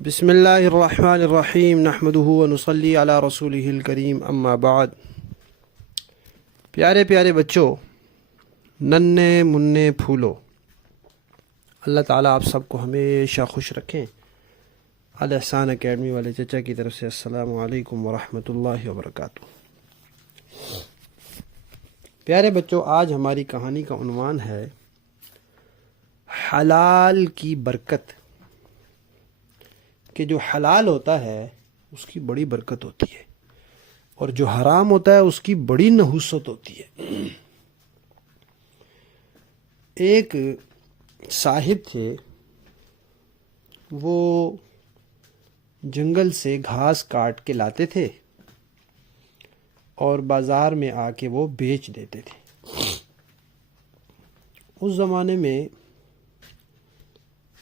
بسم اللہ الرحمن الرحیم نحمدہ ونصلی علی رسولہ الکریم اما بعد۔ پیارے پیارے بچوں، ننھے منھے پھولو، اللہ تعالیٰ آپ سب کو ہمیشہ خوش رکھیں۔ الاحسان اکیڈمی والے چچا کی طرف سے السلام علیکم ورحمۃ اللہ وبرکاتہ۔ پیارے بچوں، آج ہماری کہانی کا عنوان ہے حلال کی برکت، کہ جو حلال ہوتا ہے اس کی بڑی برکت ہوتی ہے اور جو حرام ہوتا ہے اس کی بڑی نحوست ہوتی ہے۔ ایک صاحب تھے، وہ جنگل سے گھاس کاٹ کے لاتے تھے اور بازار میں آ کے وہ بیچ دیتے تھے۔ اس زمانے میں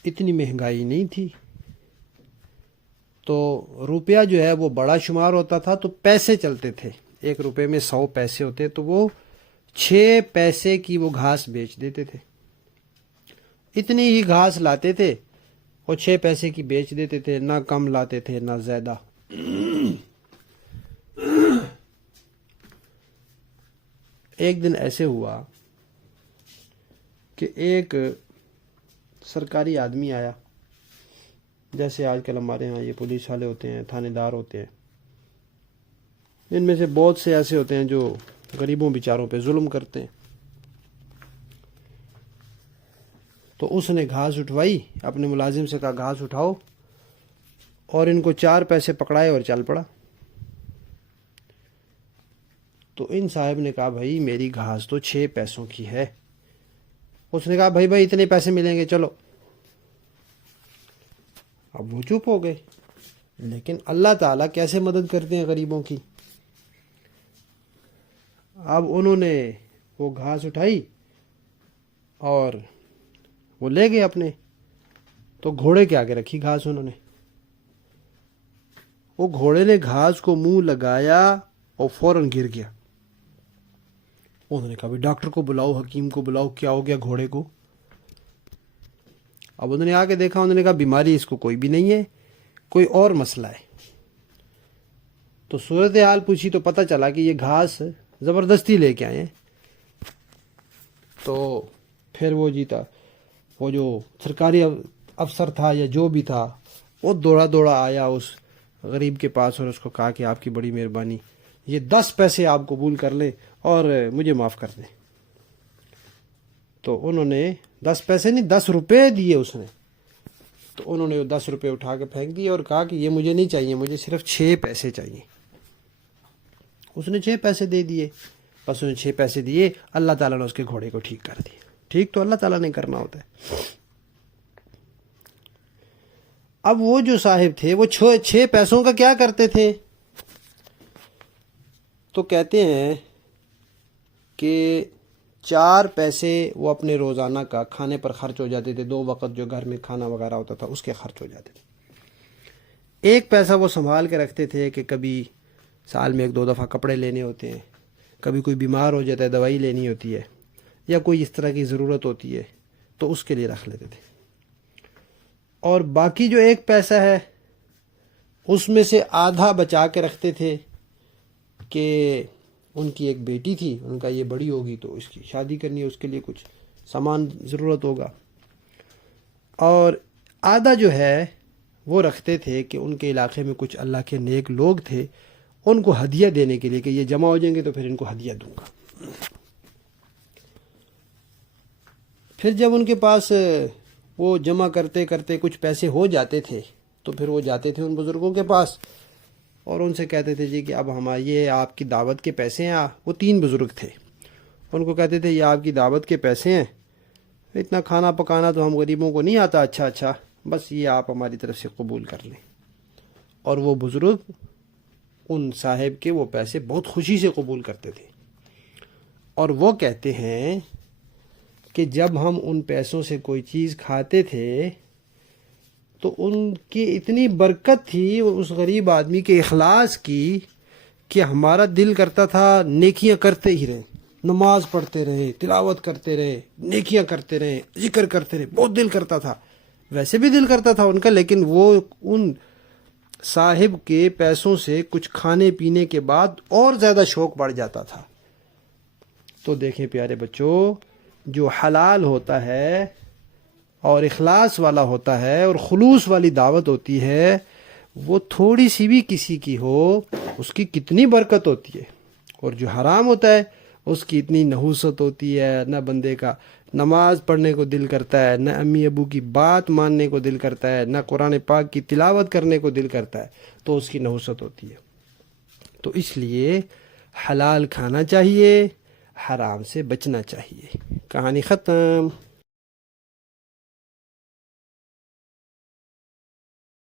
اتنی مہنگائی نہیں تھی، تو روپیہ جو ہے وہ بڑا شمار ہوتا تھا، تو پیسے چلتے تھے۔ 1 روپے میں 100 پیسے ہوتے، تو وہ 6 پیسے کی وہ گھاس بیچ دیتے تھے۔ اتنی ہی گھاس لاتے تھے اور 6 پیسے کی بیچ دیتے تھے، نہ کم لاتے تھے نہ زیادہ۔ ایک دن ایسے ہوا کہ ایک سرکاری آدمی آیا، جیسے آج کل ہمارے ہاں یہ پولیس والے ہوتے ہیں، تھانے دار ہوتے ہیں، ان میں سے بہت سے ایسے ہوتے ہیں جو غریبوں بیچاروں پہ ظلم کرتے ہیں۔ تو اس نے گھاس اٹھوائی، اپنے ملازم سے کہا گھاس اٹھاؤ، اور ان کو 4 پیسے پکڑائے اور چل پڑا۔ تو ان صاحب نے کہا بھائی میری گھاس تو 6 پیسوں کی ہے۔ اس نے کہا بھائی اتنے پیسے ملیں گے، چلو۔ اب وہ چپ ہو گئے، لیکن اللہ تعالیٰ کیسے مدد کرتے ہیں غریبوں کی۔ اب انہوں نے وہ گھاس اٹھائی اور وہ لے گئے اپنے، تو گھوڑے کے آگے رکھی گھاس انہوں نے۔ وہ گھوڑے نے گھاس کو منہ لگایا اور فوراً گر گیا۔ انہوں نے کہا بھی ڈاکٹر کو بلاؤ، حکیم کو بلاؤ، کیا ہو گیا گھوڑے کو؟ اب انہوں نے آ کے دیکھا، انہوں نے کہا بیماری اس کو کوئی بھی نہیں ہے، کوئی اور مسئلہ ہے۔ تو صورتحال پوچھی تو پتہ چلا کہ یہ گھاس زبردستی لے کے آئے ہیں۔ تو پھر وہ جو سرکاری افسر تھا یا جو بھی تھا، وہ دوڑا دوڑا آیا اس غریب کے پاس اور اس کو کہا کہ آپ کی بڑی مہربانی، یہ 10 پیسے آپ قبول کر لیں اور مجھے معاف کر دیں۔ تو انہوں نے 10 پیسے نہیں 10 روپے دیے اس نے۔ تو انہوں نے وہ 10 روپے اٹھا کے پھینک دیے اور کہا کہ یہ مجھے نہیں چاہیے، مجھے صرف 6 پیسے چاہیے۔ اس نے 6 پیسے دے دیے، بس انہیں 6 پیسے دیے، اللہ تعالیٰ نے اس کے گھوڑے کو ٹھیک کر دیا۔ ٹھیک تو اللہ تعالیٰ نے کرنا ہوتا ہے۔ اب وہ جو صاحب تھے وہ 6 پیسوں کا کیا کرتے تھے؟ تو کہتے ہیں کہ 4 پیسے وہ اپنے روزانہ کا کھانے پر خرچ ہو جاتے تھے، 2 وقت جو گھر میں کھانا وغیرہ ہوتا تھا اس کے خرچ ہو جاتے تھے۔ 1 پیسہ وہ سنبھال کے رکھتے تھے کہ کبھی سال میں 1-2 دفعہ کپڑے لینے ہوتے ہیں، کبھی کوئی بیمار ہو جاتا ہے دوائی لینی ہوتی ہے، یا کوئی اس طرح کی ضرورت ہوتی ہے تو اس کے لیے رکھ لیتے تھے۔ اور باقی جو 1 پیسہ ہے اس میں سے آدھا بچا کے رکھتے تھے کہ ان کی ایک بیٹی تھی، ان کا یہ بڑی ہوگی تو اس کی شادی کرنی ہے، اس کے لیے کچھ سامان ضرورت ہوگا۔ اور آدھا جو ہے وہ رکھتے تھے کہ ان کے علاقے میں کچھ اللہ کے نیک لوگ تھے، ان کو ہدیہ دینے کے لیے کہ یہ جمع ہو جائیں گے تو پھر ان کو ہدیہ دوں گا۔ پھر جب ان کے پاس وہ جمع کرتے کرتے کچھ پیسے ہو جاتے تھے تو پھر وہ جاتے تھے ان بزرگوں کے پاس اور ان سے کہتے تھے جی کہ اب یہ آپ کی دعوت کے پیسے ہیں۔ وہ 3 بزرگ تھے، ان کو کہتے تھے یہ آپ کی دعوت کے پیسے ہیں، اتنا کھانا پکانا تو ہم غریبوں کو نہیں آتا، اچھا بس یہ آپ ہماری طرف سے قبول کر لیں۔ اور وہ بزرگ ان صاحب کے وہ پیسے بہت خوشی سے قبول کرتے تھے، اور وہ کہتے ہیں کہ جب ہم ان پیسوں سے کوئی چیز کھاتے تھے تو ان کی اتنی برکت تھی اس غریب آدمی کے اخلاص کی کہ ہمارا دل کرتا تھا نیکیاں کرتے ہی رہیں، نماز پڑھتے رہے، تلاوت کرتے رہے، نیکیاں کرتے رہے، ذکر کرتے رہے، بہت دل کرتا تھا۔ ویسے بھی دل کرتا تھا ان کا، لیکن وہ ان صاحب کے پیسوں سے کچھ کھانے پینے کے بعد اور زیادہ شوق بڑھ جاتا تھا۔ تو دیکھیں پیارے بچوں، جو حلال ہوتا ہے اور اخلاص والا ہوتا ہے اور خلوص والی دعوت ہوتی ہے، وہ تھوڑی سی بھی کسی کی ہو اس کی کتنی برکت ہوتی ہے، اور جو حرام ہوتا ہے اس کی اتنی نحوست ہوتی ہے، نہ بندے کا نماز پڑھنے کو دل کرتا ہے، نہ امی ابو کی بات ماننے کو دل کرتا ہے، نہ قرآن پاک کی تلاوت کرنے کو دل کرتا ہے، تو اس کی نحوست ہوتی ہے۔ تو اس لیے حلال کھانا چاہیے، حرام سے بچنا چاہیے۔ کہانی ختم۔